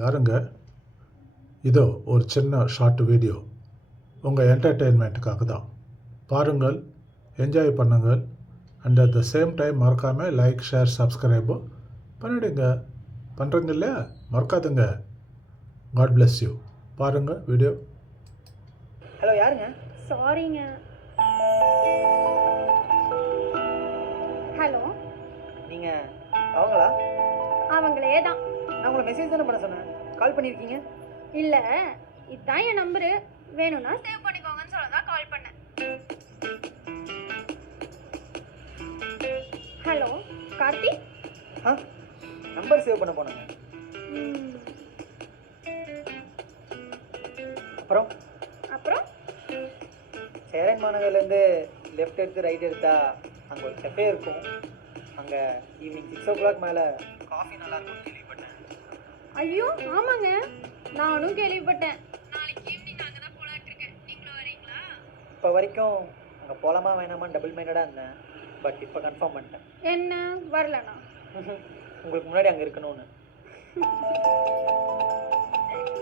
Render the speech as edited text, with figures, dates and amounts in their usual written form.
யாருங்க? இதோ ஒரு சின்ன ஷார்ட் வீடியோ உங்கள் என்டர்டெயின்மெண்ட்டுக்காக தான். பாருங்கள், என்ஜாய் பண்ணுங்கள். And at the same time மறக்காமல் லைக், ஷேர், சப்ஸ்கிரைபும் பண்ணிடுங்க. பண்ணுறீங்க இல்லையா? மறக்காதுங்க. God bless you. பாருங்கள் வீடியோ. ஹலோ, யாருங்க? சாரிங்க. ஹலோ, நீங்கள் அவங்களா? அவங்களே தான். நான் உங்களை மெசேஜ் தானே பண்ண சொன்னேன். கால் பண்ணியிருக்கீங்க? இல்லை, இதுதான் என் நம்பரு. வேணும்னா சேவ் பண்ணிக்கோங்கன்னு சொல்ல தான் கால் பண்ணேன். ஹலோ கார்த்தி. ஆ, நம்பர் சேவ் பண்ண போனாங்க. அப்புறம் அப்புறம் சேரன் மாநகர்லேருந்து லெஃப்ட் எடுத்து ரைட் எடுத்தா அங்கே ஒரு கெஃபே இருக்கும். அங்கே ஈவினிங் 6 o'clock மேலே காஃபி நல்லாயிருக்கும்னு கேள்விப்பட்டேன். ஐயோ ஆமாங்க, நானும் கேள்விப்பட்டேன். நாளைக்கு ஈவினிங் அங்கே தான் போலாட்டு இருக்கேன். நீங்களும் வரீங்களா? இப்போ வரைக்கும் அங்கே போகலாமா வேணாமா டபுள் மைண்டடாக இருந்தேன். பட் இப்போ கன்ஃபார்ம் பண்ணிட்டேன். என்ன வரலண்ணா? உங்களுக்கு முன்னாடி அங்கே இருக்கணும்னு.